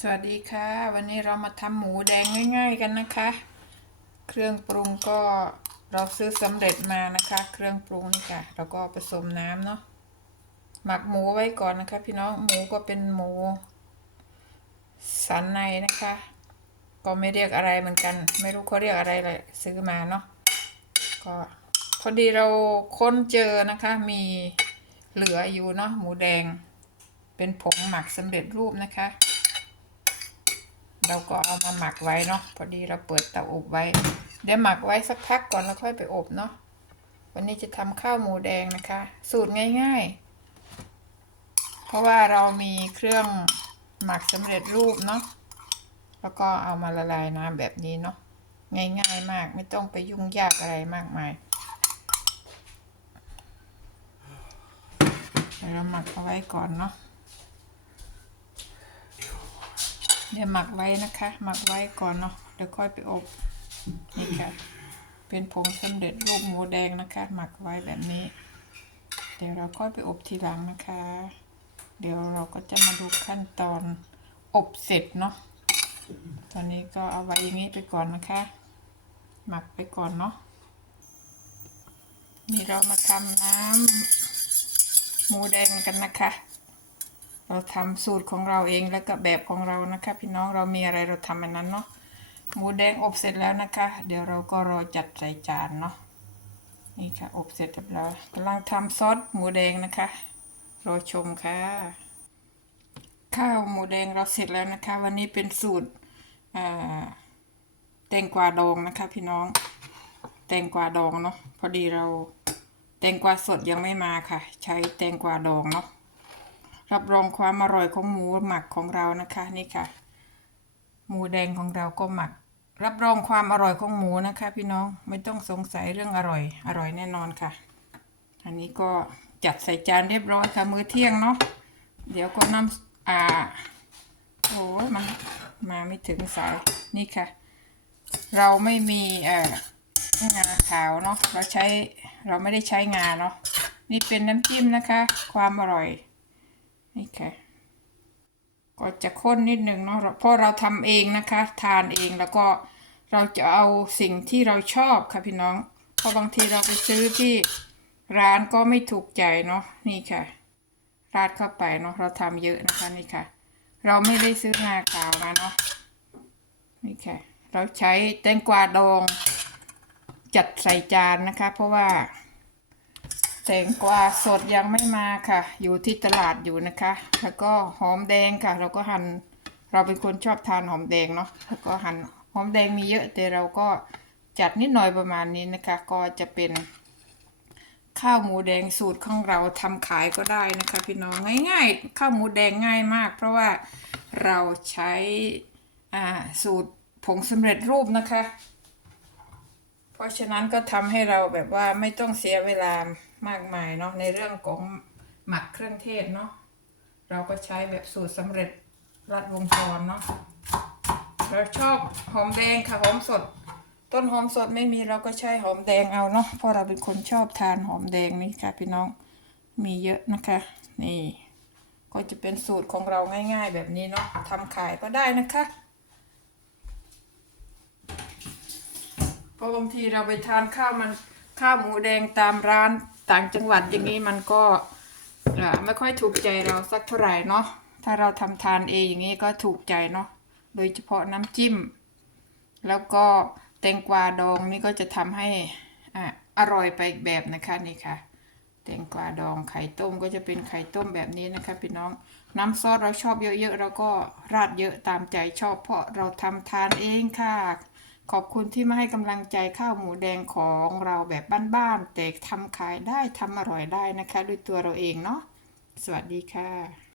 สวัสดีค่ะ วันนี้เรามาทำหมูแดงง่าย ๆกันนะคะ เครื่องปรุงก็เราซื้อสำเร็จมานะคะ เครื่องปรุงนี่ค่ะแล้วก็ผสมน้ำเนาะหมักหมูไว้ก่อนนะคะ พี่น้องหมูก็เป็นหมู สันในนะคะ ก็ไม่เรียกอะไรเหมือนกัน ไม่รู้เขาเรียกอะไรเลยซื้อมาเนาะก็พอดีเราค้นเจอนะคะ มีเหลืออยู่เนาะหมูแดง เป็นผงหมักสำเร็จรูปนะคะ เราก็เอามาหมักไว้เนาะพอดีเราเปิดเตาอบไว้ เดี๋ยวหมักไว้สักพักก่อนแล้วค่อยไปอบเนาะวันนี้จะทำข้าวหมูแดงนะคะ สูตรง่าย ๆ เพราะว่าเรามีเครื่องหมักสำเร็จรูปเนาะแล้วก็เอามาละลายน้ำแบบนี้เนาะง่ายๆมากไม่ต้องไปยุ่งยากอะไรมากมายเดี๋ยวเราหมักเอาไว้ก่อนเนาะ เดี๋ยวหมักไว้นะคะ หมักไว้ก่อนเนาะเดี๋ยวค่อยไปอบนี่ค่ะ เป็นผงสำเร็จรูปหมูแดงนะคะ หมักไว้แบบนี้ เดี๋ยวเราค่อยไปอบทีหลังนะคะ เดี๋ยวเราก็จะมาดูขั้นตอนอบเสร็จเนาะตอนนี้ก็เอาไว้อย่างนี้ไปก่อนนะคะ หมักไปก่อนเนาะนี่เรามาทำน้ำหมูแดงกันนะคะ เราทำสูตรของเราเองแล้วก็แบบของเรานะคะ พี่น้องเรามีอะไรเราทำอันนั้นเนาะหมูแดงอบเสร็จแล้วนะคะ เดี๋ยวเราก็รอจัดใส่จานเนาะนี่ค่ะอบเสร็จเรียบร้อยกำลังทำซอสหมูแดงนะคะรอชมค่ะ ข้าวหมูแดงเราเสร็จแล้วนะคะ วันนี้เป็นสูตรอ่าแตงกวาดองนะคะ พี่น้อง แตงกวาดองเนาะพอดีเราแตงกวาสดยังไม่มาค่ะ ใช้แตงกวาดองเนาะ รับรองความอร่อยของหมูหมักของเรานะคะนี่ค่ะ หมูแดงของเราก็หมัก รับรองความอร่อยของหมูนะคะ พี่น้องไม่ต้องสงสัยเรื่องอร่อย อร่อยแน่นอนค่ะ อันนี้ก็จัดใส่จานเรียบร้อยค่ะมื้อเที่ยงเนาะเดี๋ยวก็น้ำอ่าโอ้มันมาไม่ถึงสายนี่ค่ะ เราไม่มีเอ่องาขาวเนาะเราใช้เราไม่ได้ใช้งาเนาะนี่เป็นน้ำจิ้มนะคะ ความอร่อย นี่ค่ะ ก็จะข้นนิดนึงเนาะเพราะเราทำเองนะคะ ทานเองแล้วก็เราจะเอาสิ่งที่เราชอบค่ะพี่น้อง เพราะบางทีเราไปซื้อที่ร้านก็ไม่ถูกใจเนาะนี่ค่ะ ราดเข้าไปเนาะเราทำเยอะนะคะนี่ค่ะ เราไม่ได้ซื้องาขาวมาเนาะนี่ค่ะ เราใช้แตงกวาดองจัดใส่จานนะคะ เพราะว่า แตงกวาสดยังไม่มาค่ะ อยู่ที่ตลาดอยู่นะคะ แล้วก็หอมแดงค่ะ เราก็หั่นเราเป็นคนชอบทานหอมแดงเนาะแล้วก็หั่นหอมแดงมีเยอะแต่เราก็จัดนิดหน่อยประมาณนี้นะคะ ก็จะเป็น ข้าวหมูแดงสูตรของเราทำขายก็ได้นะคะ พี่น้องง่ายๆ ข้าวหมูแดงง่ายมาก เพราะว่าเราใช้สูตรผงสำเร็จรูปนะคะ เพราะฉะนั้นก็ทำให้เราแบบว่าไม่ต้องเสียเวลามากมายเนาะในเรื่องของหมักเครื่องเทศเนาะเราก็ใช้แบบสูตรสำเร็จรัดวงจรเนาะเราชอบหอมแดงค่ะหอมสด ต้นหอมสดไม่มีเราก็ใช้หอมแดงเอาเนาะเพราะเราเป็นคนชอบทานหอมแดงนี่ค่ะพี่น้องมีเยอะนะคะ นี่ ก็จะเป็นสูตรของเราง่าย ๆ แบบนี้เนาะทำขายก็ได้นะคะ เพราะบางทีเราไปทานข้าวมันข้าวหมูแดงตามร้านต่างจังหวัดอย่างนี้มันก็ไม่ค่อยถูกใจเราสักเท่าไหร่เนาะถ้าเราทำทานเองอย่างนี้ก็ถูกใจเนาะโดยเฉพาะน้ำจิ้ม แล้วก็แตงกวาดองนี่ก็จะทำให้ออร่อยไปอีกแบบนะคะนี่ค่ะแตงกวาดองไข่ต้มก็จะเป็นไข่ต้มแบบนี้นะคะพี่น้องน้ำซอสเราชอบเยอะๆเราก็ราดเยอะตามใจชอบเพราะเราทำทานเองค่ะ ขอบคุณที่มาให้กำลังใจข้าวหมูแดงของเราแบบบ้านๆแต่ทำขายได้ทำอร่อยได้นะคะ ด้วยตัวเราเองเนาะสวัสดีค่ะ